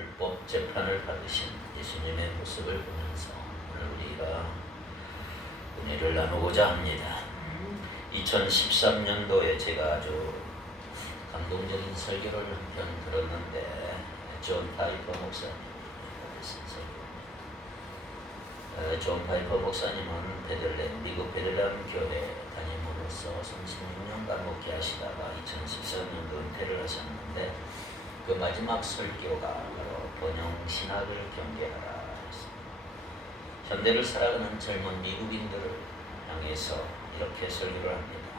불법 재판을 받으신 예수님의 모습을 보면서 오늘 우리가 은혜를 나누고자 합니다. 2013년도에 제가 아주 감동적인 설교를 한편 들었는데 존 파이퍼 목사님 존 파이퍼 목사님은 미국 베들레헴 교회 담임으로서 36년간 목회하시다가 2013년도 은퇴를 하셨는데 그 마지막 설교가 바로 번영 신학을 경계하라 했습니다. 현대를 살아가는 젊은 미국인들을 향해서 이렇게 설교를 합니다.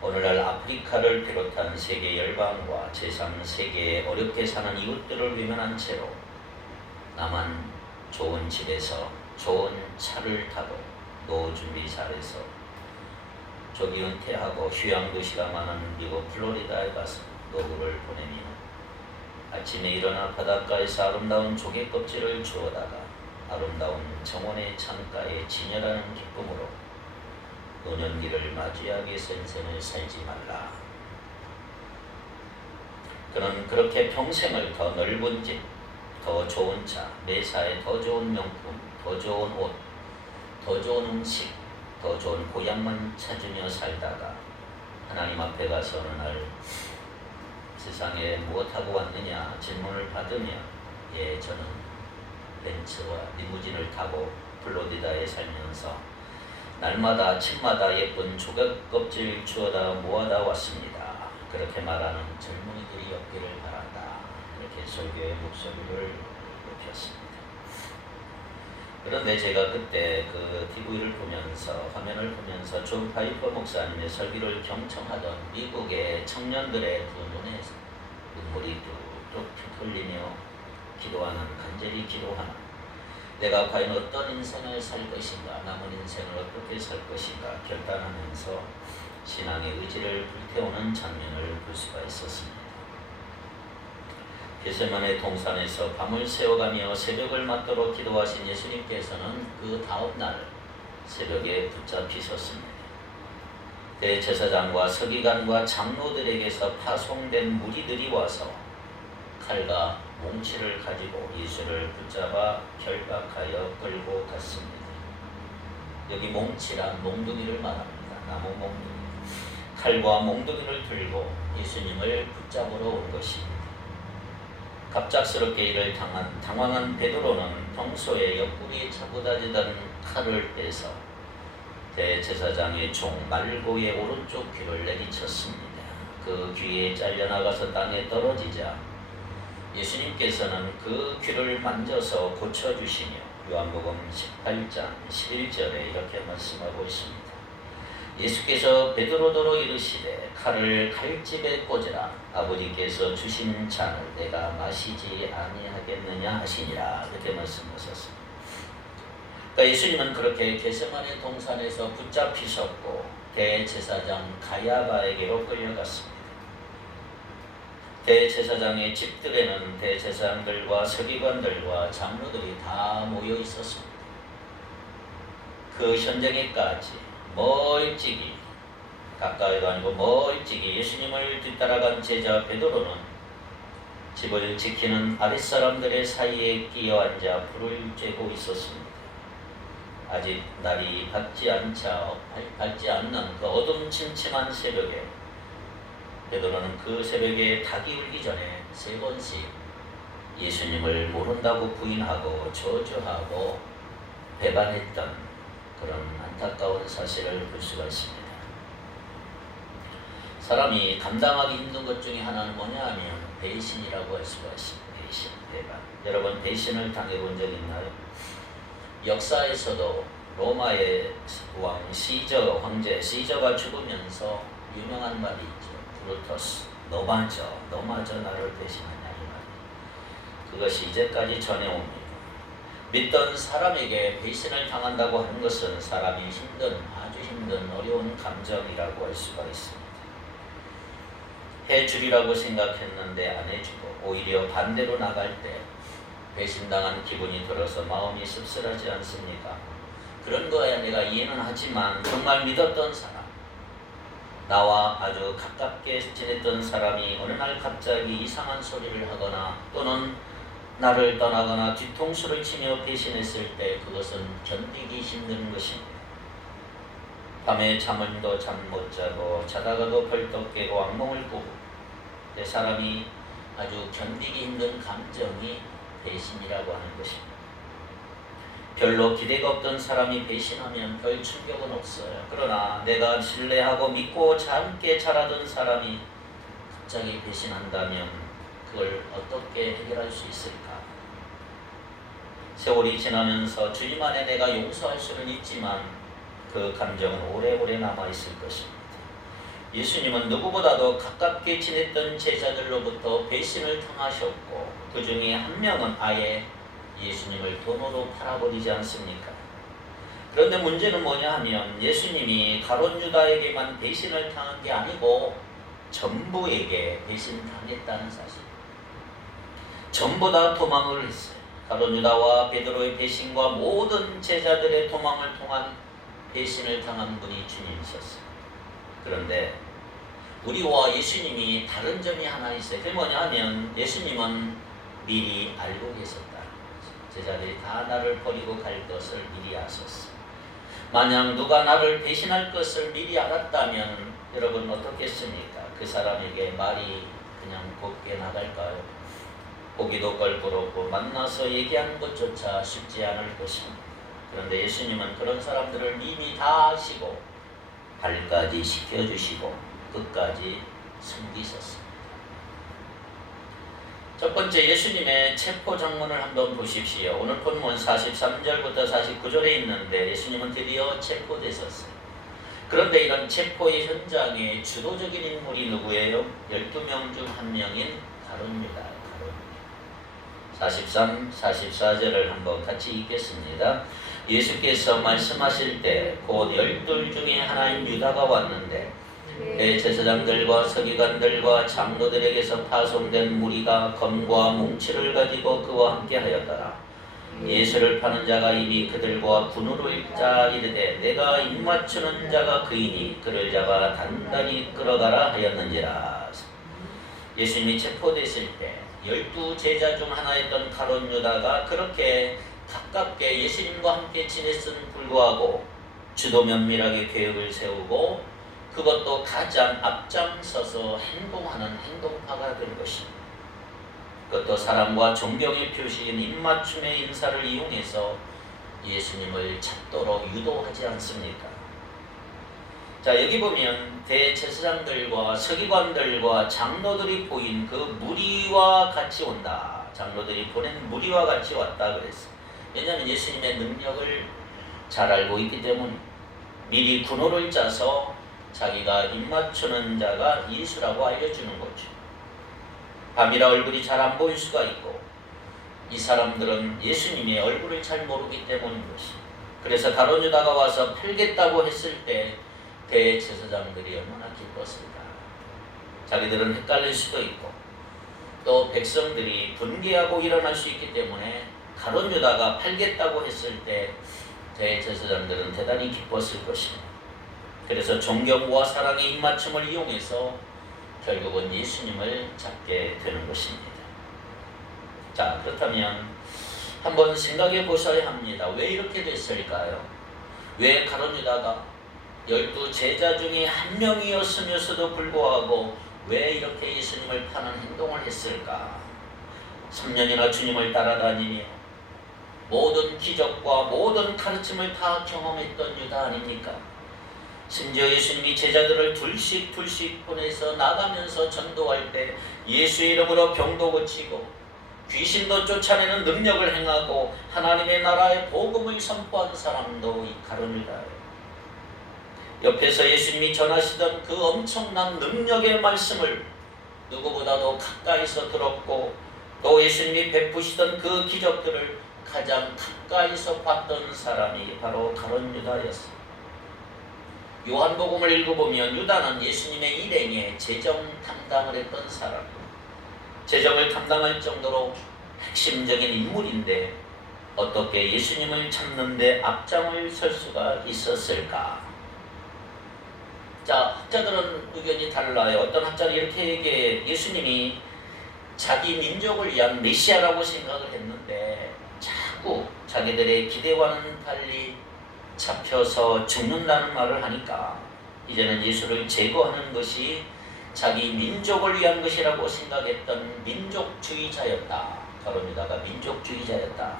오늘날 아프리카를 비롯한 세계 열방과 제3세계에 어렵게 사는 이웃들을 외면한 채로 나만 좋은 집에서 좋은 차를 타고 노후 준비 잘해서 조기 은퇴하고 휴양도시가 많은 미국 플로리다에 가서 노후를 보내며 아침에 일어나 바닷가에서 아름다운 조개 껍질을 주워다가 아름다운 정원의 창가에 진열하는 기쁨으로 노년기를 맞이하기 위해서 인생을 살지 말라. 그는 그렇게 평생을 더 넓은 집, 더 좋은 차, 매사에 더 좋은 명품, 더 좋은 옷, 더 좋은 음식, 더 좋은 보양만 찾으며 살다가 하나님 앞에 가서 어느 날 세상에 무엇하고 왔느냐 질문을 받으며 저는 벤츠와 리무진을 타고 플로리다에 살면서 날마다 아침마다 예쁜 조각 껍질 주워다 모아다 왔습니다. 그렇게 말하는 젊은이들이 없기를 바란다. 이렇게 설교의 목소리를 높였습니다. 그런데 제가 그때 그 TV를 보면서 화면을 보면서 존 파이퍼 목사님의 설교를 경청하던 미국의 청년들의 그 눈에 눈물이 뚝뚝 흘리며 기도하는 간절히 기도하는 내가 과연 어떤 인생을 살 것인가 남은 인생을 어떻게 살 것인가 결단하면서 신앙의 의지를 불태우는 장면을 볼 수가 있었습니다. 겟세마네 동산에서 밤을 새워가며 새벽을 맞도록 기도하신 예수님께서는 그 다음날 새벽에 붙잡히셨습니다. 대제사장과 서기관과 장로들에게서 파송된 무리들이 와서 칼과 몽치를 가지고 예수를 붙잡아 결박하여 끌고 갔습니다. 여기 몽치란 몽둥이를 말합니다. 나무 몽둥이. 칼과 몽둥이를 들고 예수님을 붙잡으러 온 것입니다. 갑작스럽게 이를 당황한 베드로는 평소에 옆구리에 차고 다니던 칼을 빼서 대제사장의 종 말고의 오른쪽 귀를 내리쳤습니다. 그 귀에 잘려나가서 땅에 떨어지자 예수님께서는 그 귀를 만져서 고쳐주시며 요한복음 18장 11절에 이렇게 말씀하고 있습니다. 예수께서 베드로더러 이르시되 칼을 칼집에 꽂으라. 아버지께서 주신 잔을 내가 마시지 아니하겠느냐 하시니라. 이렇게 말씀하셨습니다. 그러니까 예수님은 그렇게 겟세마네 동산에서 붙잡히셨고 대제사장 가야바에게로 끌려갔습니다. 대제사장의 집들에는 대제사장들과 서기관들과 장로들이 다 모여 있었습니다. 그 현장에까지 멀찍이 가까이도 아니고 멀찍이 예수님을 뒤따라간 제자 베드로는 집을 지키는 아랫사람들의 사이에 끼어앉아 불을 쬐고 있었습니다. 아직 날이 밝지 않는 그 어둠침침한 새벽에 베드로는 그 새벽에 닭이 울기 전에 3번씩 예수님을 모른다고 부인하고 저주하고 배반했던 그런 안타까운 사실을 볼 수가 있습니다. 사람이 감당하기 힘든 것 중에 하나는 뭐냐 하면 배신이라고 할 수가 있습니다. 배신, 배반. 여러분 배신을 당해본 적 있나요? 역사에서도 로마의 왕 시저 황제 시저가 죽으면서 유명한 말이 있죠. 브루터스, 너마저 나를 배신하냐 이 말이. 그것이 이제까지 전해옵니다. 믿던 사람에게 배신을 당한다고 하는 것은 사람이 아주 힘든 어려운 감정이라고 할 수가 있습니다. 해주리라고 생각했는데 안 해주고 오히려 반대로 나갈 때 배신당한 기분이 들어서 마음이 씁쓸하지 않습니까? 그런 거야 내가 이해는 하지만 정말 믿었던 사람, 나와 아주 가깝게 지냈던 사람이 어느 날 갑자기 이상한 소리를 하거나 또는 나를 떠나거나 뒤통수를 치며 배신했을 때 그것은 견디기 힘든 것입니다. 밤에 잠을 더 잠 못 자고 자다가도 벌떡 깨고 악몽을 꾸고 사람이 아주 견디기 힘든 감정이 배신이라고 하는 것입니다. 별로 기대가 없던 사람이 배신하면 별 충격은 없어요. 그러나 내가 신뢰하고 믿고 함께 자라던 사람이 갑자기 배신한다면 그걸 어떻게 해결할 수 있을까? 세월이 지나면서 주님 안에 내가 용서할 수는 있지만 그 감정은 오래오래 남아있을 것입니다. 예수님은 누구보다도 가깝게 지냈던 제자들로부터 배신을 당하셨고 그 중에 한 명은 아예 예수님을 돈으로 팔아버리지 않습니까? 그런데 문제는 뭐냐 하면 예수님이 가룟 유다에게만 배신을 당한 게 아니고 전부에게 배신당했다는 사실. 전부 다 도망을 했어요. 가룟 유다와 베드로의 배신과 모든 제자들의 도망을 통한 배신을 당한 분이 주님이셨어요. 그런데 우리와 예수님이 다른 점이 하나 있어요. 그게 뭐냐 하면 예수님은 미리 알고 계셨다. 제자들이 다 나를 버리고 갈 것을 미리 아셨어요. 만약 누가 나를 배신할 것을 미리 알았다면 여러분 어떻겠습니까? 그 사람에게 말이 그냥 곱게 나갈까요? 보기도 껄끄럽고 만나서 얘기하는 것조차 쉽지 않을 것입니다. 그런데 예수님은 그런 사람들을 이미 다 아시고 발까지 시켜주시고 끝까지 숨기셨습니다. 첫 번째 예수님의 체포 장면을 한번 보십시오. 오늘 본문 43절부터 49절에 있는데 예수님은 드디어 체포되셨어요. 그런데 이런 체포의 현장에 주도적인 인물이 누구예요? 12명 중 한 명인 가룟 유다. 43, 44절을 한번 같이 읽겠습니다. 예수께서 말씀하실 때 곧 12 중에 하나인 유다가 왔는데 대제사장들과 서기관들과 장로들에게서 파송된 무리가 검과 뭉치를 가지고 그와 함께 하였더라. 예수를 파는 자가 이미 그들과 군으로 일자 이르되 내가 입맞추는 자가 그이니 그를 잡아 단단히 끌어가라 하였는지라. 예수님이 체포됐을 때 12 제자 중 하나였던 가룟 유다가 그렇게 가깝게 예수님과 함께 지냈음에 불구하고 주도 면밀하게 계획을 세우고 그것도 가장 앞장서서 행동하는 행동파가 된 것입니다. 그것도 사랑과 존경의 표시인 입맞춤의 인사를 이용해서 예수님을 찾도록 유도하지 않습니까? 자, 여기 보면 대제사장들과 서기관들과 장로들이 보인 그 무리와 같이 온다. 장로들이 보낸 무리와 같이 왔다 그랬어요. 왜냐하면 예수님의 능력을 잘 알고 있기 때문에 미리 군호를 짜서 자기가 입맞추는 자가 예수라고 알려주는 거죠. 밤이라 얼굴이 잘 안 보일 수가 있고 이 사람들은 예수님의 얼굴을 잘 모르기 때문인 것입니다. 그래서 가룟 유다가 와서 팔겠다고 했을 때 대제사장들이 얼마나 기뻤을까. 자기들은 헷갈릴 수도 있고 또 백성들이 분개하고 일어날 수 있기 때문에 가룟 유다가 팔겠다고 했을 때 대제사장들은 대단히 기뻤을 것입니다. 그래서 존경과 사랑의 입맞춤을 이용해서 결국은 예수님을 잡게 되는 것입니다. 자, 그렇다면 한번 생각해 보셔야 합니다. 왜 이렇게 됐을까요? 왜 가룟 유다가 12 제자 중에 한 명이었으면서도 불구하고 왜 이렇게 예수님을 파는 행동을 했을까? 3년이나 주님을 따라다니며 모든 기적과 모든 가르침을 다 경험했던 유다 아닙니까? 심지어 예수님이 제자들을 둘씩 보내서 나가면서 전도할 때 예수의 이름으로 병도 고치고 귀신도 쫓아내는 능력을 행하고 하나님의 나라의 복음을 선포한 사람도 이 가룟 유다예요. 옆에서 예수님이 전하시던 그 엄청난 능력의 말씀을 누구보다도 가까이서 들었고 또 예수님이 베푸시던 그 기적들을 가장 가까이서 봤던 사람이 바로 가룟 유다였습니다. 요한복음을 읽어보면 유다는 예수님의 일행에 재정 담당을 했던 사람, 재정을 담당할 정도로 핵심적인 인물인데 어떻게 예수님을 찾는데 앞장을 설 수가 있었을까? 자, 학자들은 의견이 달라요. 어떤 학자는 이렇게 얘기해. 예수님이 자기 민족을 위한 메시아라고 생각을 했는데 자꾸 자기들의 기대와는 달리 잡혀서 죽는다는 말을 하니까 이제는 예수를 제거하는 것이 자기 민족을 위한 것이라고 생각했던 민족주의자였다. 가론 유다가 민족주의자였다.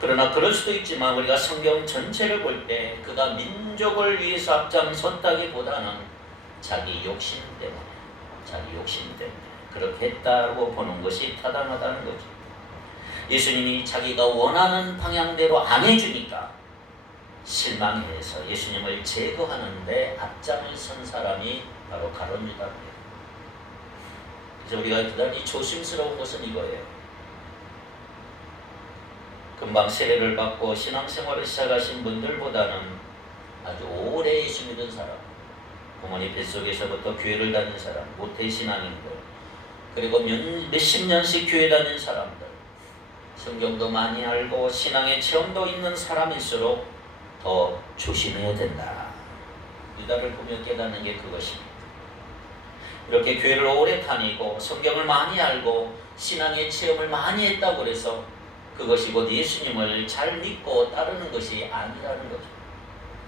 그러나 그럴 수도 있지만 우리가 성경 전체를 볼 때 그가 민족을 위해서 앞장섰다기보다는 자기 욕심 때문에 그렇게 했다고 보는 것이 타당하다는 거죠. 예수님이 자기가 원하는 방향대로 안 해주니까 실망해서 예수님을 제거하는데 앞장을 선 사람이 바로 가론 유다입니다. 그래서 우리가 대단히 조심스러운 것은 이거예요. 금방 세례를 받고 신앙생활을 시작하신 분들보다는 아주 오래 예수 믿은 사람, 부모님 뱃속에서부터 교회를 다닌 사람, 모태신앙인들, 그리고 몇십 년씩 교회 다닌 사람들, 성경도 많이 알고 신앙의 체험도 있는 사람일수록 더 조심해야 된다. 유다를 보며 깨닫는 게 그것입니다. 이렇게 교회를 오래 다니고 성경을 많이 알고 신앙의 체험을 많이 했다고 해서 그것이 곧 예수님을 잘 믿고 따르는 것이 아니라는 거죠.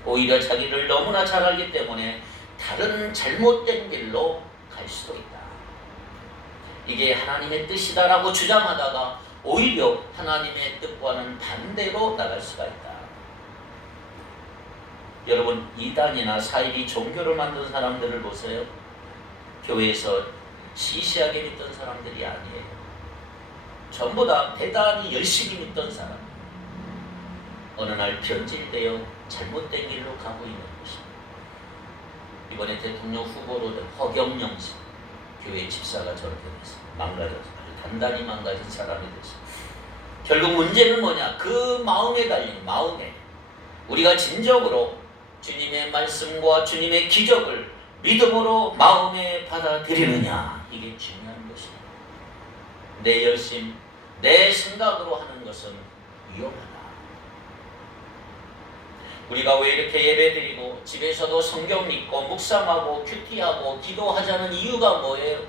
오히려 자기를 너무나 잘 알기 때문에 다른 잘못된 길로 갈 수도 있다. 이게 하나님의 뜻이다라고 주장하다가 오히려 하나님의 뜻과는 반대로 나갈 수가 있다. 여러분, 이단이나 사이비 종교를 만든 사람들을 보세요. 교회에서 시시하게 믿던 사람들이 아니에요. 전부 다 대단히 열심히 믿던 사람. 어느 날 변질되어 잘못된 길로 가고 있는 것입니다. 이번에 대통령 후보로 된 허경영 씨, 교회 집사가 저렇게 됐어요. 망가졌어요. 단단히 망가진 사람이 됐어요. 결국 문제는 뭐냐? 그 마음에 달린 마음에 우리가 진정으로 주님의 말씀과 주님의 기적을 믿음으로 마음에 받아들이느냐, 이게 중요한 것입니다. 내 열심, 내 생각으로 하는 것은 위험하다. 우리가 왜 이렇게 예배드리고 집에서도 성경 읽고 묵상하고 큐티하고 기도하자는 이유가 뭐예요?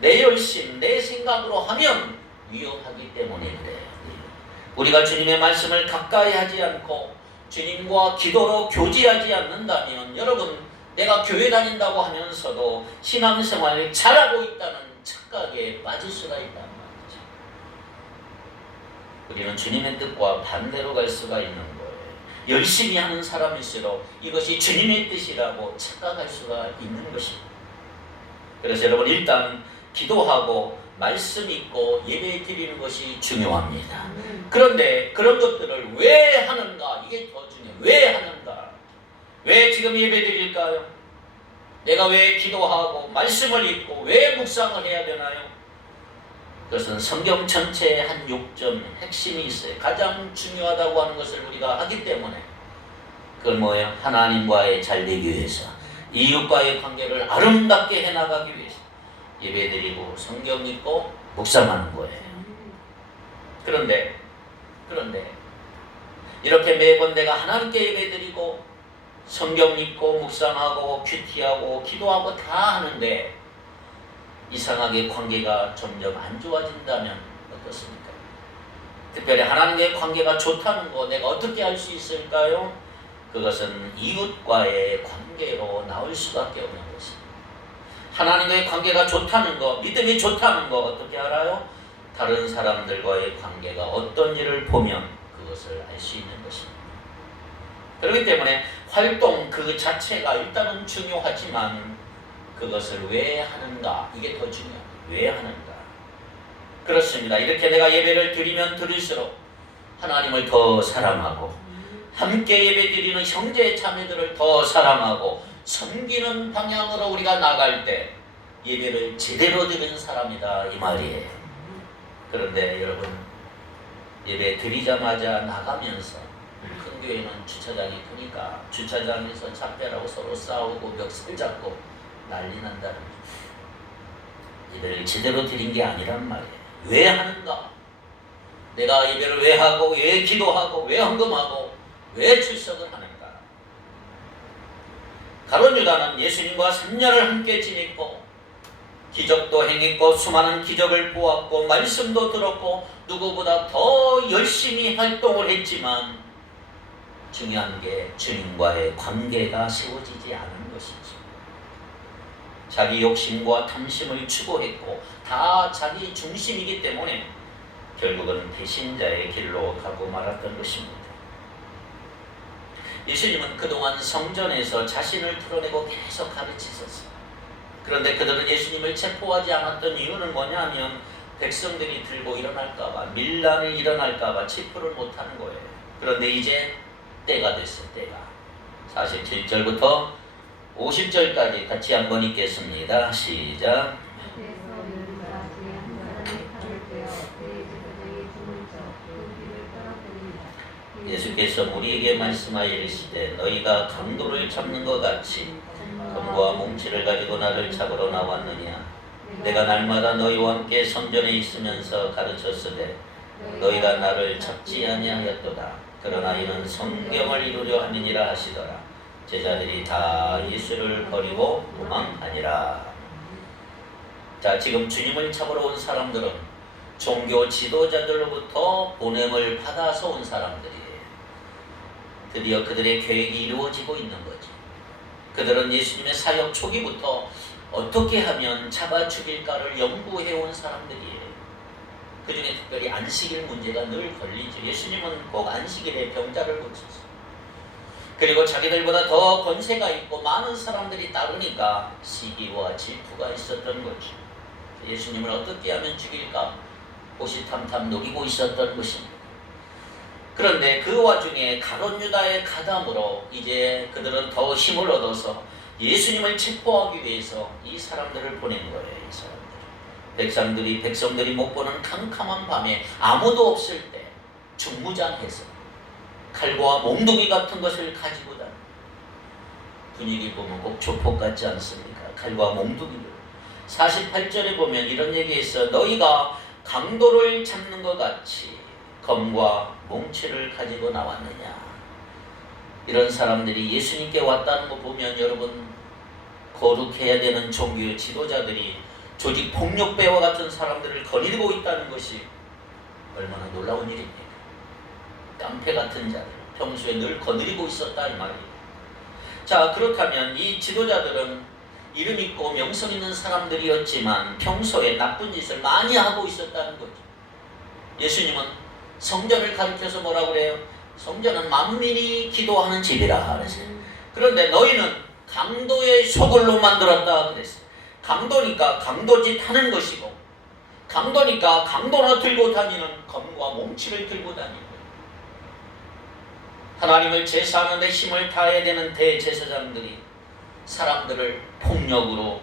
내 열심, 내 생각으로 하면 위험하기 때문에 그래요. 우리가 주님의 말씀을 가까이 하지 않고 주님과 기도로 교제하지 않는다면 여러분, 내가 교회 다닌다고 하면서도 신앙생활을 잘하고 있다는 착각에 빠질 수가 있단 말이죠. 우리는 주님의 뜻과 반대로 갈 수가 있는 거예요. 열심히 하는 사람일수록 이것이 주님의 뜻이라고 착각할 수가 있는 것입니다. 그래서 여러분, 일단 기도하고 말씀 있고 예배 드리는 것이 중요합니다. 그런데 그런 것들을 왜 하는가? 이게 더 중요해요. 왜 하는가? 왜 지금 예배 드릴까요? 내가 왜 기도하고 말씀을 읽고 왜 묵상을 해야 되나요? 그것은 성경 전체의 한 욕점, 핵심이 있어요. 가장 중요하다고 하는 것을 우리가 하기 때문에 그건 뭐예요? 하나님과의 잘 되기 위해서, 이웃과의 관계를 아름답게 해나가기 위해서 예배드리고 성경 읽고 묵상하는 거예요. 그런데 이렇게 매번 내가 하나님께 예배드리고 성경 읽고 묵상하고 큐티하고 기도하고 다 하는데 이상하게 관계가 점점 안 좋아진다면 어떻습니까? 특별히 하나님과의 관계가 좋다는 거 내가 어떻게 할 수 있을까요? 그것은 이웃과의 관계로 나올 수밖에 없는 것입니다. 하나님과의 관계가 좋다는 거, 믿음이 좋다는 거 어떻게 알아요? 다른 사람들과의 관계가 어떤지를 보면 그것을 알 수 있는 것입니다. 그렇기 때문에 활동 그 자체가 일단은 중요하지만 그것을 왜 하는가, 이게 더 중요합니다. 왜 하는가. 그렇습니다. 이렇게 내가 예배를 드리면 드릴수록 하나님을 더 사랑하고 함께 예배드리는 형제 자매들을 더 사랑하고 섬기는 방향으로 우리가 나갈 때 예배를 제대로 드리는 사람이다, 이 말이에요. 그런데 여러분, 예배 드리자마자 나가면서 큰 교회는 주차장이 크니까 주차장에서 작별하고 서로 싸우고 멱살 잡고 난리 난다는 거죠. 예배를 제대로 드린 게 아니란 말이에요. 왜 하는가? 내가 예배를 왜 하고 왜 기도하고 왜 헌금하고 왜 출석을 하는가? 가론 유다는 예수님과 3년을 함께 지냈고 기적도 행했고 수많은 기적을 보았고 말씀도 들었고 누구보다 더 열심히 활동을 했지만 중요한 게 주님과의 관계가 세워지지 않은 것이지. 자기 욕심과 탐심을 추구했고 다 자기 중심이기 때문에 결국은 배신자의 길로 가고 말았던 것입니다. 예수님은 그동안 성전에서 자신을 드러내고 계속 가르치셨어요. 그런데 그들은 예수님을 체포하지 않았던 이유는 뭐냐면 백성들이 들고 일어날까봐, 밀란이 일어날까봐 체포를 못하는 거예요. 그런데 이제 때가 됐어. 때가 47절부터 50절까지 같이 한번 읽겠습니다. 시작. 예수께서 우리에게 말씀하여 이르시되 너희가 강도를 잡는 것 같이 검과 몽치를 가지고 나를 잡으러 나왔느냐. 내가 날마다 너희와 함께 성전에 있으면서 가르쳤으되 너희가 나를 잡지 아니하였도다. 그러나 이는 성경을 이루려 함이니라 하시더라. 제자들이 다 예수를 버리고 도망하니라. 자, 지금 주님을 잡으러 온 사람들은 종교 지도자들로부터 보냄을 받아서 온 사람들이에요. 드디어 그들의 계획이 이루어지고 있는 거지. 그들은 예수님의 사역 초기부터 어떻게 하면 잡아 죽일까를 연구해온 사람들이에요. 그 중에 특별히 안식일 문제가 늘 걸리죠. 예수님은 꼭 안식일에 병자를 고쳤어요. 그리고 자기들보다 더 권세가 있고 많은 사람들이 따르니까 시기와 질투가 있었던 거죠. 예수님을 어떻게 하면 죽일까 호시탐탐 노리고 있었던 것입니다. 그런데 그 와중에 가룟 유다의 가담으로 이제 그들은 더 힘을 얻어서 예수님을 체포하기 위해서 이 사람들을 보낸 거예요. 이 사람들. 백성들이 못 보는 캄캄한 밤에 아무도 없을 때 중무장해서 칼과 몽둥이 같은 것을 가지고 다니. 분위기 보면 꼭 조폭 같지 않습니까? 칼과 몽둥이를. 48절에 보면 이런 얘기에서 너희가 강도를 잡는 것 같이 검과 몽치를 가지고 나왔느냐. 이런 사람들이 예수님께 왔다는 거 보면 여러분, 거룩해야 되는 종교 지도자들이 조직 폭력배와 같은 사람들을 거느리고 있다는 것이 얼마나 놀라운 일입니까? 깡패 같은 자들 평소에 늘 거느리고 있었다 이 말이에요. 자, 그렇다면 이 지도자들은 이름 있고 명성 있는 사람들이었지만 평소에 나쁜 짓을 많이 하고 있었다는 거죠. 예수님은 성전을 가리켜서 뭐라고 그래요? 성전은 만민이 기도하는 집이라 그랬어요. 그런데 너희는 강도의 소굴로 만들었다 그랬어요. 강도니까 강도짓 하는 것이고, 강도니까 강도나 들고 다니는 검과 몽치를 들고 다니는 거예요. 하나님을 제사하는 데 힘을 다해야 되는 대제사장들이 사람들을 폭력으로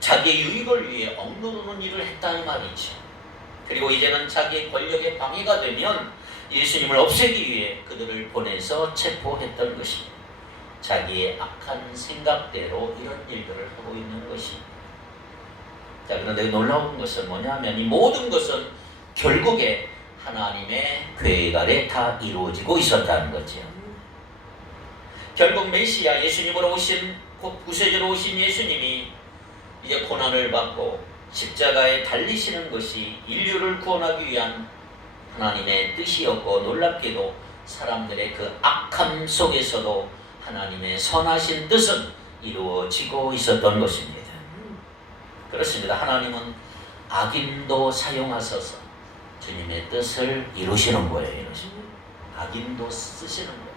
자기의 유익을 위해 억누르는 일을 했다 이 말이죠. 그리고 이제는 자기의 권력에 방해가 되면 예수님을 없애기 위해 그들을 보내서 체포했던 것입니다. 자기의 악한 생각대로 이런 일들을 하고 있는 것입니다. 자, 그런데 놀라운 것은 뭐냐면 이 모든 것은 결국에 하나님의 계획 아래 다 이루어지고 있었다는 거죠. 결국 메시아 예수님으로 오신, 곧 구세주로 오신 예수님이 이제 고난을 받고 십자가에 달리시는 것이 인류를 구원하기 위한 하나님의 뜻이었고, 놀랍게도 사람들의 그 악함 속에서도 하나님의 선하신 뜻은 이루어지고 있었던 것입니다. 그렇습니다. 하나님은 악인도 사용하셔서 주님의 뜻을 이루시는 거예요. 악인도 쓰시는 거예요.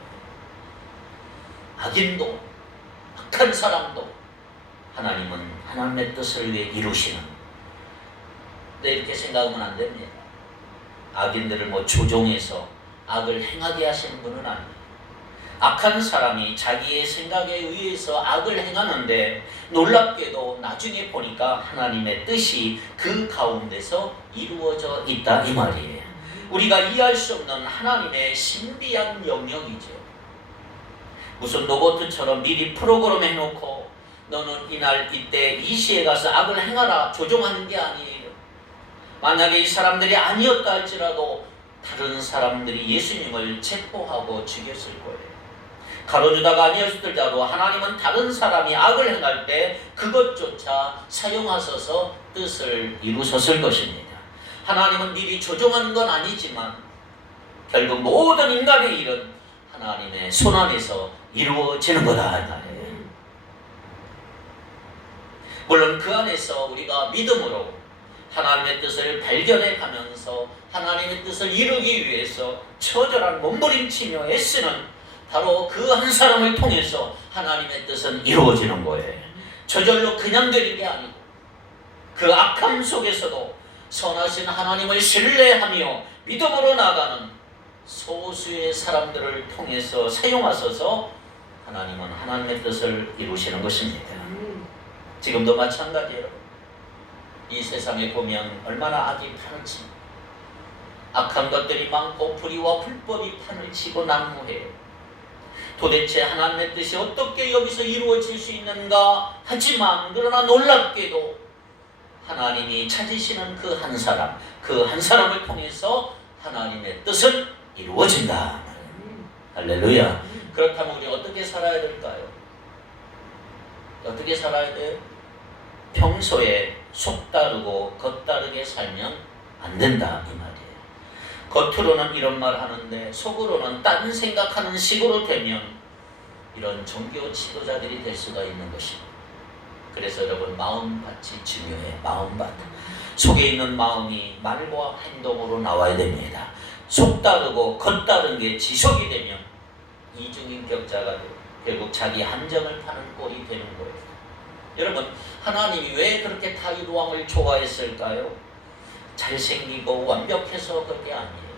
악인도, 악한 사람도 하나님은 하나님의 뜻을 위해 이루시는. 근데 이렇게 생각하면 안 됩니다. 악인들을 조종해서 악을 행하게 하시는 분은 아닙니다. 악한 사람이 자기의 생각에 의해서 악을 행하는데 놀랍게도 나중에 보니까 하나님의 뜻이 그 가운데서 이루어져 있다 이 말이에요. 우리가 이해할 수 없는 하나님의 신비한 영역이죠. 무슨 로봇처럼 미리 프로그램 해놓고 너는 이날 이때 이 시에 가서 악을 행하라 조종하는 게 아니에요. 만약에 이 사람들이 아니었다 할지라도 다른 사람들이 예수님을 체포하고 죽였을 거예요. 가룟유다가 아니었을지라도 하나님은 다른 사람이 악을 행할 때 그것조차 사용하셔서 뜻을 이루셨을 것입니다. 하나님은 미리 조종하는 건 아니지만 결국 모든 인간의 일은 하나님의 손 안에서 이루어지는 거다 말이에요. 물론 그 안에서 우리가 믿음으로 하나님의 뜻을 발견해 가면서 하나님의 뜻을 이루기 위해서 처절한 몸부림치며 애쓰는 바로 그 한 사람을 통해서 하나님의 뜻은 이루어지는 거예요. 저절로 그냥 되는 게 아니고 그 악함 속에서도 선하신 하나님을 신뢰하며 믿음으로 나가는 소수의 사람들을 통해서 사용하셔서 하나님은 하나님의 뜻을 이루시는 것입니다. 지금도 마찬가지예요. 이 세상에 보면 얼마나 악이 판을 칩니다. 악한 것들이 많고 불의와 불법이 판을 치고 난무해요. 도대체 하나님의 뜻이 어떻게 여기서 이루어질 수 있는가 하지만 그러나 놀랍게도 하나님이 찾으시는 그 한 사람, 그 한 사람을 통해서 하나님의 뜻은 이루어진다. 할렐루야. 그렇다면 우리 어떻게 살아야 될까요? 어떻게 살아야 돼요? 평소에 속 따르고 겉 따르게 살면 안 된다 이 말이에요. 겉으로는 이런 말 하는데 속으로는 딴 생각하는 식으로 되면 이런 종교 지도자들이 될 수가 있는 것입니다. 그래서 여러분 마음밭이 중요해요. 마음밭. 속에 있는 마음이 말과 행동으로 나와야 됩니다. 속 따르고 겉 따른 게 지속이 되면 이중인격자가 되고 결국 자기 함정을 파는 꼴이 되는 거예요. 여러분 하나님이 왜 그렇게 다윗 왕을 좋아했을까요? 잘생기고 완벽해서 그게 아니에요.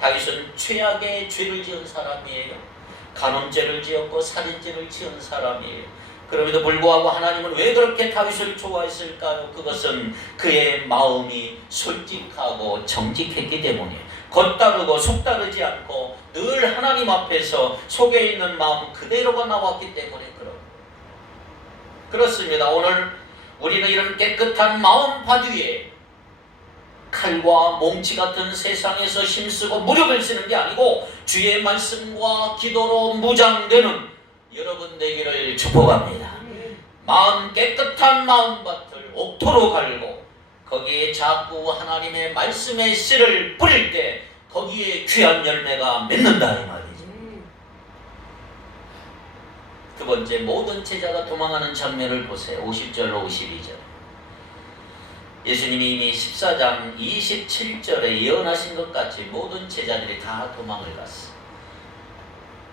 다윗은 최악의 죄를 지은 사람이에요. 간음죄를 지었고 살인죄를 지은 사람이에요. 그럼에도 불구하고 하나님은 왜 그렇게 다윗을 좋아했을까요? 그것은 그의 마음이 솔직하고 정직했기 때문이에요. 겉다르고 속다르지 않고 늘 하나님 앞에서 속에 있는 마음 그대로가 나왔기 때문에 그렇습니다. 오늘 우리는 이런 깨끗한 마음밭 위에 칼과 몽치 같은 세상에서 힘쓰고 무력을 쓰는 게 아니고 주의 말씀과 기도로 무장되는 여러분 되기를 축복합니다. 마음 깨끗한 마음밭을 옥토로 갈고 거기에 자꾸 하나님의 말씀의 씨를 뿌릴 때 거기에 귀한 열매가 맺는다 이 말이죠. 두 번째, 모든 제자가 도망하는 장면을 보세요. 50절로 52절. 예수님이 이미 14장 27절에 예언하신 것 같이 모든 제자들이 다 도망을 갔어.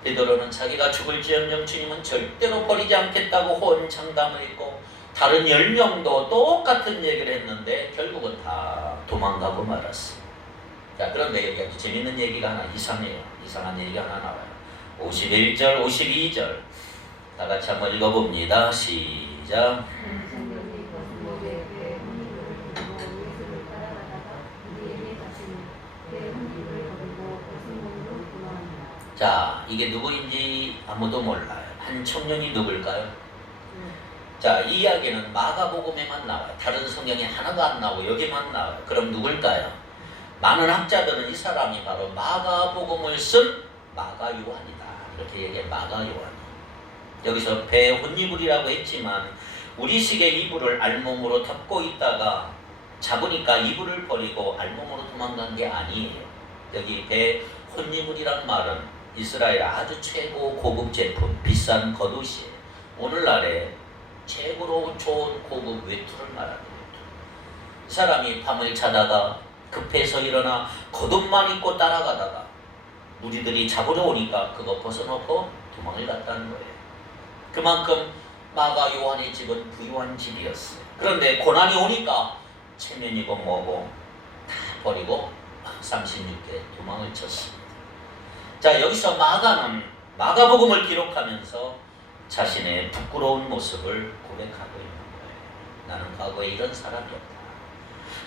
베드로는 자기가 죽을지언정 주님은 절대로 버리지 않겠다고 호언장담을 했고 다른 10명도 똑같은 얘기를 했는데 결국은 다 도망가고 말았어. 자, 그런데 여기 아주 재밌는 얘기가 하나 이상해요. 이상한 얘기가 하나 나와요. 51절, 52절 다 같이 한번 읽어봅니다. 시작. 자, 이게 누구인지 아무도 몰라요. 한 청년이 누굴까요? 자, 이 이야기는 마가복음에만 나와요. 다른 성경에 하나도 안 나오고 여기만 나와요. 그럼 누굴까요? 많은 학자들은 이 사람이 바로 마가복음을 쓴 마가 요한이다. 이렇게 얘기해. 마가 요한. 여기서 배 혼이불이라고 했지만 우리식의 이불을 알몸으로 덮고 있다가 잡으니까 이불을 버리고 알몸으로 도망간 게 아니에요. 여기 배 혼이불이란 말은 이스라엘 아주 최고 고급 제품, 비싼 겉옷이에요. 오늘날에 최고로 좋은 고급 외투를 말합니다. 이 사람이 밤을 자다가 급해서 일어나 겉옷만 입고 따라가다가 무리들이 잡으러 오니까 그거 벗어놓고 도망을 갔다는 거예요. 그만큼 마가 요한의 집은 부유한 집이었어요. 그런데 고난이 오니까 체면이고 뭐고 다 버리고 36대 도망을 쳤습니다. 자, 여기서 마가는 마가복음을 기록하면서 자신의 부끄러운 모습을 고백하고 있는 거예요. 나는 과거에 이런 사람이었다.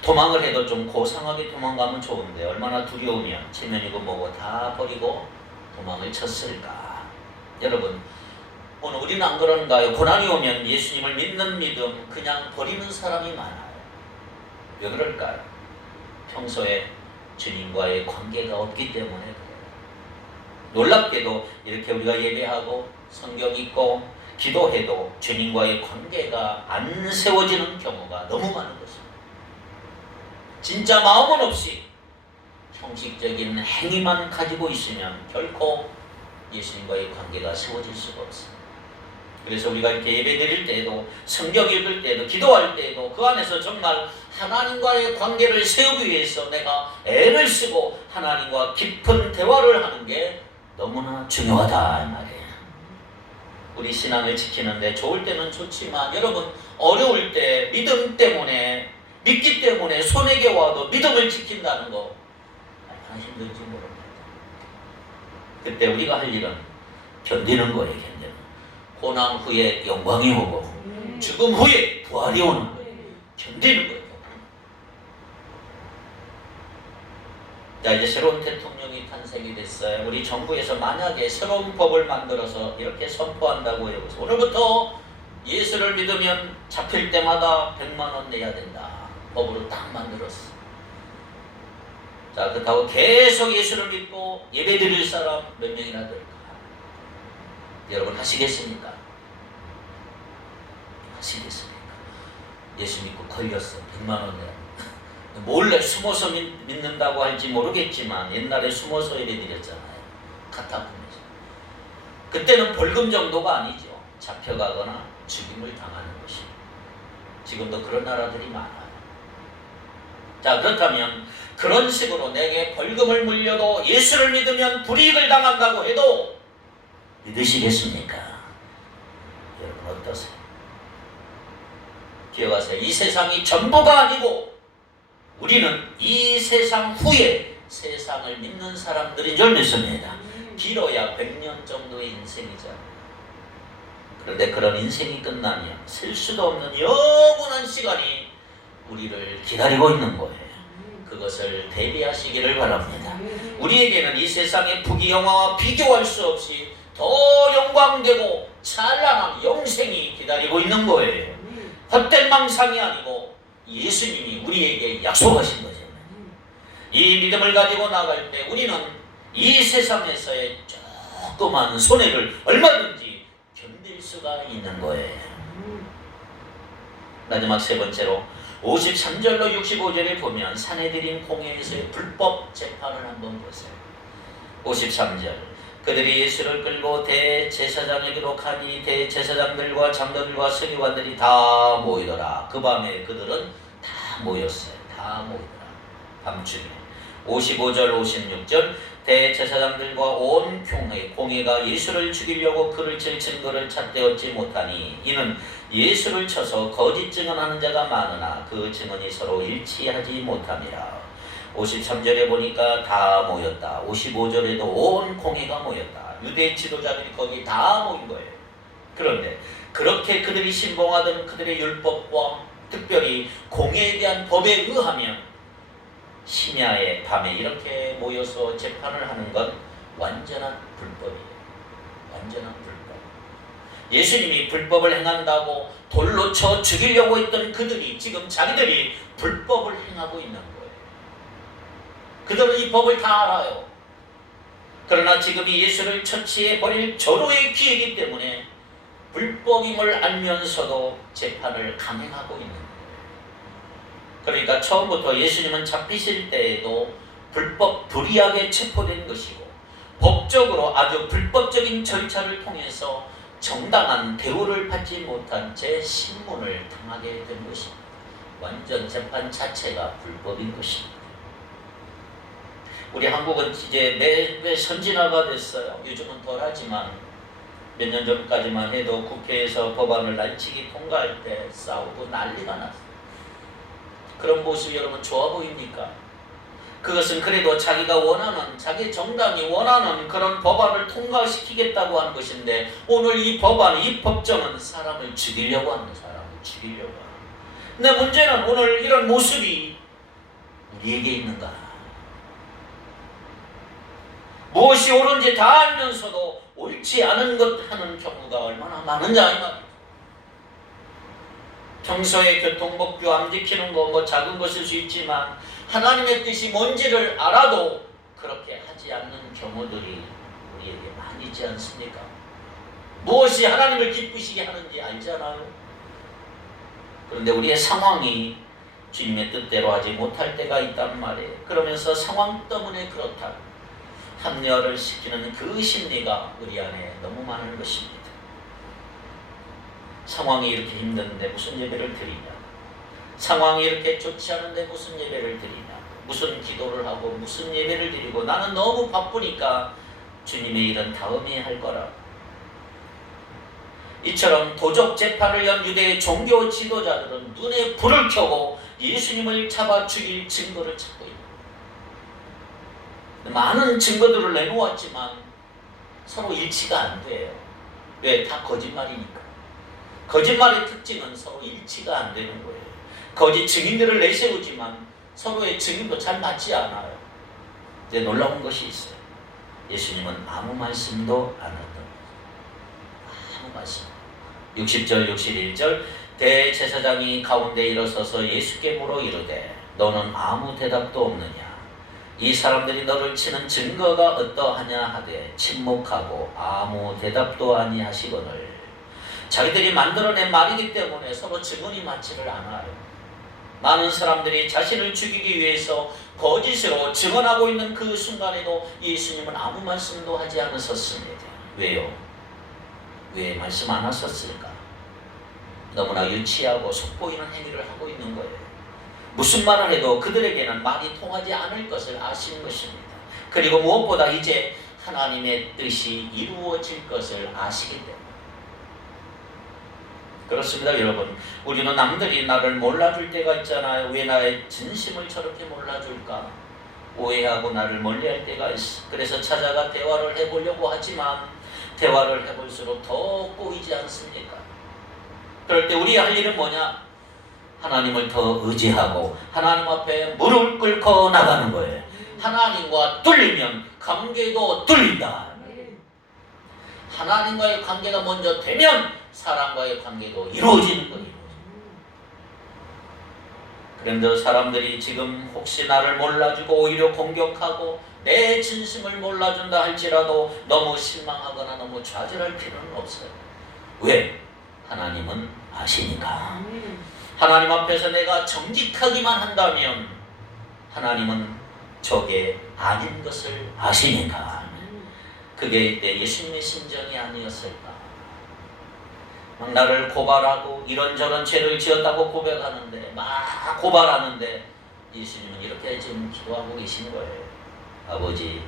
도망을 해도 좀 고상하게 도망가면 좋은데 얼마나 두려우면 체면이고 뭐고 다 버리고 도망을 쳤을까. 여러분 오늘 우리는 안 그런가요? 고난이 오면 예수님을 믿는 믿음 그냥 버리는 사람이 많아요. 왜 그럴까요? 평소에 주님과의 관계가 없기 때문에 그래요. 놀랍게도 이렇게 우리가 예배하고 성경 읽고 기도해도 주님과의 관계가 안 세워지는 경우가 너무 많은 것입니다. 진짜 마음은 없이 형식적인 행위만 가지고 있으면 결코 예수님과의 관계가 세워질 수가 없습니다. 그래서 우리가 이렇게 예배 드릴 때에도 성경 읽을 때에도 기도할 때에도 그 안에서 정말 하나님과의 관계를 세우기 위해서 내가 애를 쓰고 하나님과 깊은 대화를 하는 게 너무나 중요하다 이 말이에요. 우리 신앙을 지키는데 좋을 때는 좋지만 여러분 어려울 때 믿음 때문에 믿기 때문에 손에게 와도 믿음을 지킨다는 거 얼마나 힘든지 모릅니다. 그때 우리가 할 일은 견디는 거예요. 견디는 고난 후에 영광이 오고 죽음 후에 부활이 오는 거예요. 견디는 거예요. 자, 이제 새로운 대통령이 탄생이 됐어요. 우리 정부에서 만약에 새로운 법을 만들어서 이렇게 선포한다고 해요. 오늘부터 예수를 믿으면 잡힐 때마다 100만 원 내야 된다. 법으로 딱 만들었어. 자, 그렇다고 계속 예수를 믿고 예배 드릴 사람 몇 명이나 될까? 여러분 하시겠습니까? 하시겠습니까? 예수 믿고 걸렸어. 100만 원 내야. 몰래 숨어서 믿는다고 할지 모르겠지만 옛날에 숨어서 예배 드렸잖아요. 카타콤에서. 그때는 벌금 정도가 아니죠. 잡혀가거나 죽임을 당하는 것이. 지금도 그런 나라들이 많아요. 자, 그렇다면 그런 식으로 내게 벌금을 물려도 예수를 믿으면 불이익을 당한다고 해도 믿으시겠습니까? 여러분 어떠세요? 기억하세요. 이 세상이 전부가 아니고 우리는 이 세상 후에 세상을 믿는 사람들인 줄 믿습니다. 길어야 100년 정도의 인생이죠. 그런데 그런 인생이 끝나면 셀 수도 없는 영원한 시간이 우리를 기다리고 있는 거예요. 그것을 대비하시기를 바랍니다. 우리에게는 이 세상의 부귀영화와 비교할 수 없이 더 영광되고 찬란한 영생이 기다리고 있는 거예요. 헛된 망상이 아니고 예수님이 우리에게 약속하신 거죠. 이 믿음을 가지고 나갈 때 우리는 이 세상에서의 조그만 손해를 얼마든지 견딜 수가 있는 거예요. 마지막 세 번째로 53절로 65절에 보면 사내들인 공회에서의 불법 재판을 한번 보세요. 53절 그들이 예수를 끌고 대제사장에게로 가니 대제사장들과 장로들과 서기관들이 다 모이더라. 그 밤에 그들은 다 모였어요. 다 모이더라. 밤중에. 55절 56절 대제사장들과 온 공회가 예수를 죽이려고 그를 칠 증거를 찾되었지 못하니 이는 예수를 쳐서 거짓 증언하는 자가 많으나 그 증언이 서로 일치하지 못함이라. 53절에 보니까 다 모였다. 55절에도 온 공회가 모였다. 유대 지도자들이 거기 다 모인 거예요. 그런데 그렇게 그들이 신봉하던 그들의 율법과 특별히 공회에 대한 법에 의하면 심야의 밤에 이렇게 모여서 재판을 하는 건 완전한 불법이에요. 완전한 불법. 예수님이 불법을 행한다고 돌로 쳐 죽이려고 했던 그들이 지금 자기들이 불법을 행하고 있는 거예요. 그들은 이 법을 다 알아요. 그러나 지금 이 예수를 처치해 버릴 절호의 기회이기 때문에 불법임을 알면서도 재판을 강행하고 있는 거예요. 그러니까 처음부터 예수님은 잡히실 때에도 불법 불이하게 체포된 것이고 법적으로 아주 불법적인 절차를 통해서 정당한 대우를 받지 못한 채 신문을 당하게 된 것입니다. 완전 재판 자체가 불법인 것입니다. 우리 한국은 이제 매 선진화가 됐어요. 요즘은 덜하지만 몇 년 전까지만 해도 국회에서 법안을 날치기 통과할 때 싸우고 난리가 났어요. 그런 모습이 여러분 좋아 보입니까? 그것은 그래도 자기가 원하는, 자기 정당이 원하는 그런 법안을 통과시키겠다고 하는 것인데 오늘 이 법안, 이 법정은 사람을 죽이려고 하는, 사람을 죽이려고 하는. 근데 문제는 오늘 이런 모습이 우리에게 있는가? 무엇이 옳은지 다 알면서도 옳지 않은 것 하는 경우가 얼마나 많은가 이 말이에요. 평소에 교통법규 안 지키는 거 뭐 작은 것일 수 있지만 하나님의 뜻이 뭔지를 알아도 그렇게 하지 않는 경우들이 우리에게만 있지 않습니까? 무엇이 하나님을 기쁘시게 하는지 알잖아요. 그런데 우리의 상황이 주님의 뜻대로 하지 못할 때가 있단 말이에요. 그러면서 상황 때문에 그렇다 합리화를 시키는 그 심리가 우리 안에 너무 많은 것입니다. 상황이 이렇게 힘든데 무슨 예배를 드리냐? 상황이 이렇게 좋지 않은데 무슨 예배를 드리냐? 무슨 기도를 하고 무슨 예배를 드리고 나는 너무 바쁘니까 주님의 일은 다음에 할 거라. 이처럼 도적 재판을 연 유대의 종교 지도자들은 눈에 불을 켜고 예수님을 잡아 죽일 증거를 찾고 있다. 많은 증거들을 내놓았지만 서로 일치가 안 돼요. 왜? 다 거짓말이니까. 거짓말의 특징은 서로 일치가 안 되는 거예요. 거짓 증인들을 내세우지만 서로의 증인도 잘 맞지 않아요. 근데 놀라운 것이 있어요. 예수님은 아무 말씀도 안 했던 거예요. 아무 말씀. 60절 61절 대제사장이 가운데 일어서서 예수께 물어 이르되 너는 아무 대답도 없느냐? 이 사람들이 너를 치는 증거가 어떠하냐 하되 침묵하고 아무 대답도 아니하시거늘. 자기들이 만들어낸 말이기 때문에 서로 증언이 맞지를 않아요. 많은 사람들이 자신을 죽이기 위해서 거짓으로 증언하고 있는 그 순간에도 예수님은 아무 말씀도 하지 않으셨습니다. 왜요? 왜 말씀 안 하셨을까? 너무나 유치하고 속보이는 행위를 하고 있는 거예요. 무슨 말을 해도 그들에게는 말이 통하지 않을 것을 아시는 것입니다. 그리고 무엇보다 이제 하나님의 뜻이 이루어질 것을 아시기 때문에 그렇습니다. 여러분, 우리는 남들이 나를 몰라줄 때가 있잖아요. 왜 나의 진심을 저렇게 몰라줄까? 오해하고 나를 멀리할 때가 있어. 그래서 찾아가 대화를 해보려고 하지만 대화를 해볼수록 더 꼬이지 않습니까? 그럴 때 우리 할 일은 뭐냐? 하나님을 더 의지하고 하나님 앞에 무릎 꿇고 나가는 거예요. 하나님과 뚫리면 관계도 뚫린다. 하나님과의 관계가 먼저 되면 사람과의 관계도 이루어지는 거예요. 그런데 사람들이 지금 혹시 나를 몰라주고 오히려 공격하고 내 진심을 몰라준다 할지라도 너무 실망하거나 너무 좌절할 필요는 없어요. 왜? 하나님은 아시니까. 하나님 앞에서 내가 정직하기만 한다면 하나님은 저게 아닌 것을 아시니까. 그게 이때 예수님의 심정이 아니었을까. 막 나를 고발하고 이런저런 죄를 지었다고 고백하는데 막 고발하는데 예수님은 이렇게 지금 기도하고 계신 거예요. 아버지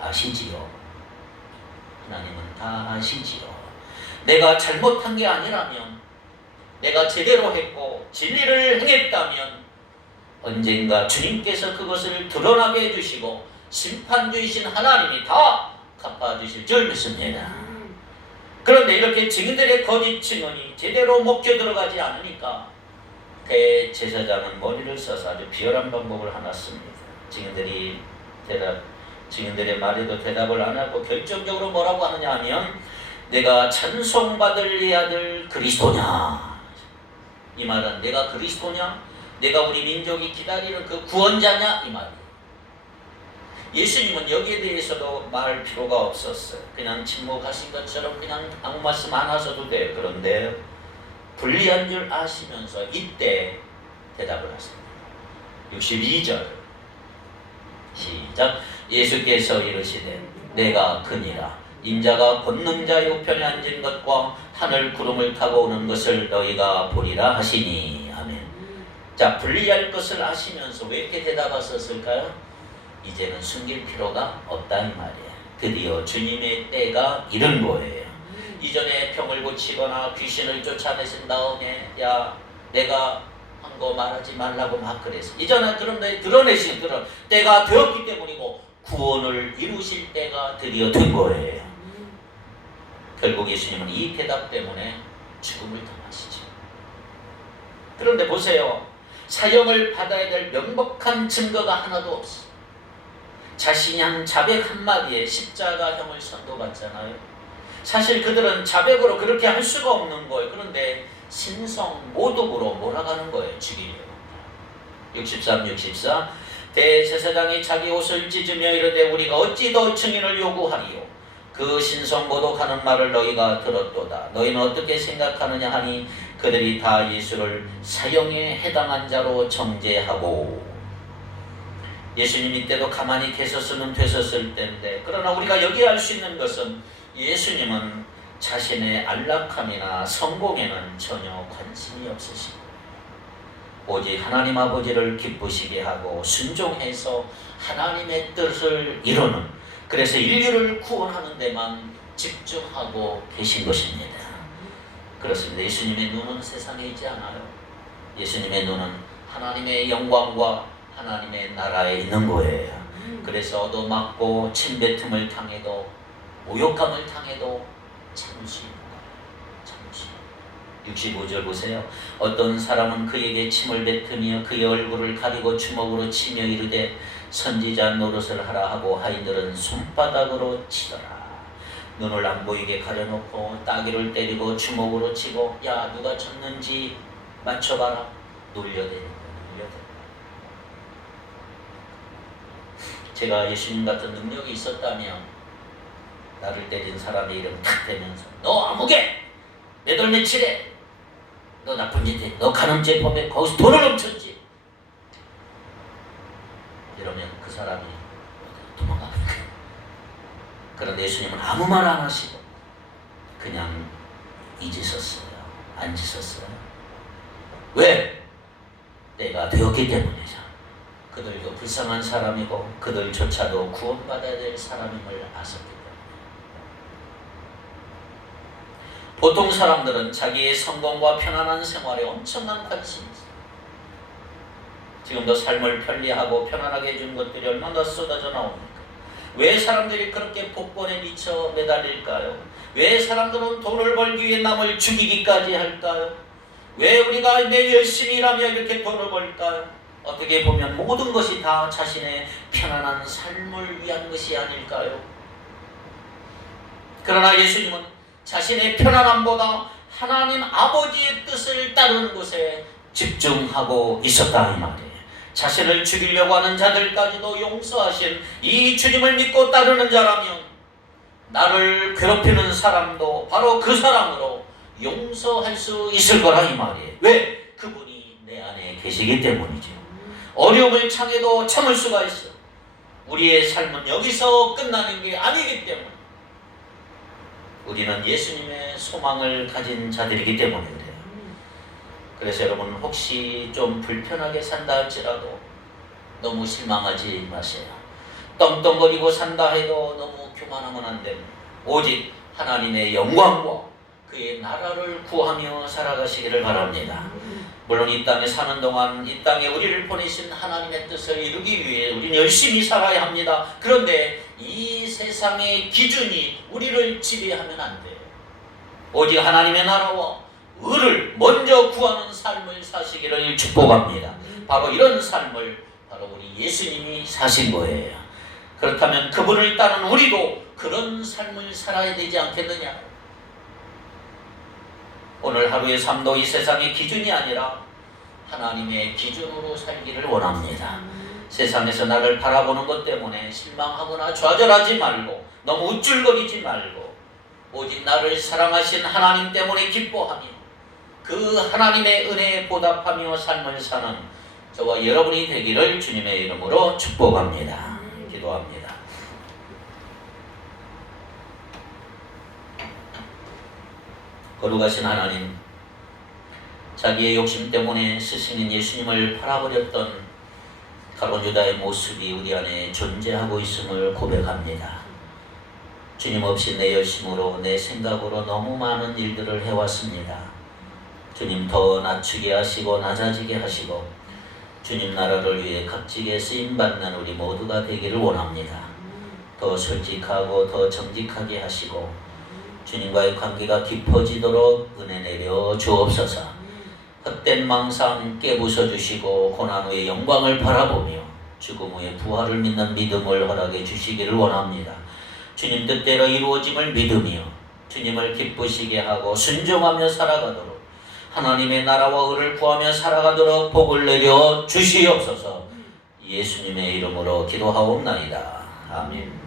아시지요. 하나님은 다 아시지요. 내가 잘못한 게 아니라면 내가 제대로 했고 진리를 행했다면 언젠가 주님께서 그것을 드러나게 해주시고 심판주이신 하나님이 다 갚아주실 줄 믿습니다. 그런데 이렇게 증인들의 거짓 증언이 제대로 먹혀 들어가지 않으니까 대제사장은 머리를 써서 아주 비열한 방법을 하나 씁니다. 증인들의 말에도 대답을 안 하고 결정적으로 뭐라고 하느냐 하면 내가 찬송받을 네 아들 그리스도냐? 이 말은 내가 그리스도냐? 내가 우리 민족이 기다리는 그 구원자냐? 이 말이에요. 예수님은 여기에 대해서도 말할 필요가 없었어요. 그냥 침묵하신 것처럼 그냥 아무 말씀 안 하셔도 돼요. 그런데 불리한 줄 아시면서 이때 대답을 하십니다. 62절 시작. 예수께서 이르시되 내가 그니라. 인자가 권능자의 우편에 앉은 것과 하늘 구름을 타고 오는 것을 너희가 보리라 하시니. 아멘. 자, 불리할 것을 아시면서 왜 이렇게 대답하셨을까요? 이제는 숨길 필요가 없다 이 말이에요. 드디어 주님의 때가 이른 거예요. 이전에 병을 고치거나 귀신을 쫓아내신 다음에 야 내가 한 거 말하지 말라고 막 그랬어. 이전에 그런데 드러내신 때가 되었기 때문이고 구원을 이루실 때가 드디어 된 거예요. 결국 예수님은 이 대답 때문에 죽음을 당하시죠. 그런데 보세요. 사형을 받아야 될 명백한 증거가 하나도 없어. 자신이 한 자백 한마디에 십자가형을 선고받잖아요. 사실 그들은 자백으로 그렇게 할 수가 없는 거예요. 그런데 신성 모독으로 몰아가는 거예요. 죽이려고. 63, 64 대제사장이 자기 옷을 찢으며 이르되 우리가 어찌 더 증인을 요구하리요? 그 신성모독하는 말을 너희가 들었도다. 너희는 어떻게 생각하느냐 하니 그들이 다 예수를 사형에 해당한 자로 정죄하고. 예수님 이때도 가만히 계셨으면 됐었을 텐데, 그러나 우리가 여기 알 수 있는 것은 예수님은 자신의 안락함이나 성공에는 전혀 관심이 없으시고 오직 하나님 아버지를 기쁘시게 하고 순종해서 하나님의 뜻을 이루는, 그래서 인류를 구원하는 데만 집중하고 계신 것입니다. 그렇습니다. 예수님의 눈은 세상에 있지 않아요. 예수님의 눈은 하나님의 영광과 하나님의 나라에 있는 거예요. 그래서 얻어맞고 침뱉음을 당해도 모욕감을 당해도 참을 수 있는 거예요. 참을 수 있는. 65절 보세요. 어떤 사람은 그에게 침을 뱉으며 그의 얼굴을 가리고 주먹으로 치며 이르되 선지자 노릇을 하라 하고 하인들은 손바닥으로 치더라. 눈을 안 보이게 가려놓고 따귀를 때리고 주먹으로 치고 야 누가 쳤는지 맞춰봐라. 놀려대는. 제가 예수님 같은 능력이 있었다면 나를 때린 사람의 이름 탁 대면서 너 아무개! 내 돈 며칠에 너 나쁜 짓 해. 너 간음죄 범해. 거기서 돈을 훔쳤지. 이러면 그 사람이 도망갑니다. 그런데 예수님은 아무 말 안 하시고 그냥 잊으셨어요. 안 짓었어요. 왜? 때가 되었기 때문이죠. 그들도 불쌍한 사람이고 그들조차도 구원받아야 될 사람임을 아셨기 때문에. 보통 사람들은 자기의 성공과 편안한 생활에 엄청난 관심이 있어요. 지금도 삶을 편리하고 편안하게 해준 것들이 얼마나 쏟아져 나옵니까? 왜 사람들이 그렇게 복권에 미쳐 매달릴까요? 왜 사람들은 돈을 벌기 위해 남을 죽이기까지 할까요? 왜 우리가 매일 열심히 일하며 이렇게 돈을 벌까요? 어떻게 보면 모든 것이 다 자신의 편안한 삶을 위한 것이 아닐까요? 그러나 예수님은 자신의 편안함보다 하나님 아버지의 뜻을 따르는 것에 집중하고 있었다 이 말이에요. 자신을 죽이려고 하는 자들까지도 용서하신 이 주님을 믿고 따르는 자라면 나를 괴롭히는 사람도 바로 그 사람으로 용서할 수 있을 거라 이 말이에요. 왜? 그분이 내 안에 계시기 때문이죠. 어려움을 당해도 참을 수가 있어. 우리의 삶은 여기서 끝나는 게 아니기 때문에 우리는 예수님의 소망을 가진 자들이기 때문에 그래요. 그래서 여러분 혹시 좀 불편하게 산다 할지라도 너무 실망하지 마세요. 떵떵거리고 산다 해도 너무 교만하면 안 됩니다. 오직 하나님의 영광과 그의 나라를 구하며 살아가시기를 바랍니다. 물론 이 땅에 사는 동안 이 땅에 우리를 보내신 하나님의 뜻을 이루기 위해 우리는 열심히 살아야 합니다. 그런데 이 세상의 기준이 우리를 지배하면 안 돼요. 오직 하나님의 나라와 의를 먼저 구하는 삶을 사시기를 축복합니다. 바로 이런 삶을 바로 우리 예수님이 사신 거예요. 그렇다면 그분을 따른 우리도 그런 삶을 살아야 되지 않겠느냐? 오늘 하루의 삶도 이 세상의 기준이 아니라 하나님의 기준으로 살기를 원합니다. 세상에서 나를 바라보는 것 때문에 실망하거나 좌절하지 말고 너무 우쭐거리지 말고 오직 나를 사랑하신 하나님 때문에 기뻐하며 그 하나님의 은혜에 보답하며 삶을 사는 저와 여러분이 되기를 주님의 이름으로 축복합니다. 기도합니다. 거룩하신 하나님, 자기의 욕심 때문에 스승인 예수님을 팔아버렸던 가룟 유다의 모습이 우리 안에 존재하고 있음을 고백합니다. 주님 없이 내 열심으로 내 생각으로 너무 많은 일들을 해왔습니다. 주님 더 낮추게 하시고 낮아지게 하시고 주님 나라를 위해 값지게 쓰임받는 우리 모두가 되기를 원합니다. 더 솔직하고 더 정직하게 하시고 주님과의 관계가 깊어지도록 은혜 내려 주옵소서. 헛된 망상 깨부숴 주시고 고난 후의 영광을 바라보며 죽음 후의 부활을 믿는 믿음을 허락해 주시기를 원합니다. 주님 뜻대로 이루어짐을 믿으며 주님을 기쁘시게 하고 순종하며 살아가도록 하나님의 나라와 의를 구하며 살아가도록 복을 내려 주시옵소서. 예수님의 이름으로 기도하옵나이다. 아멘.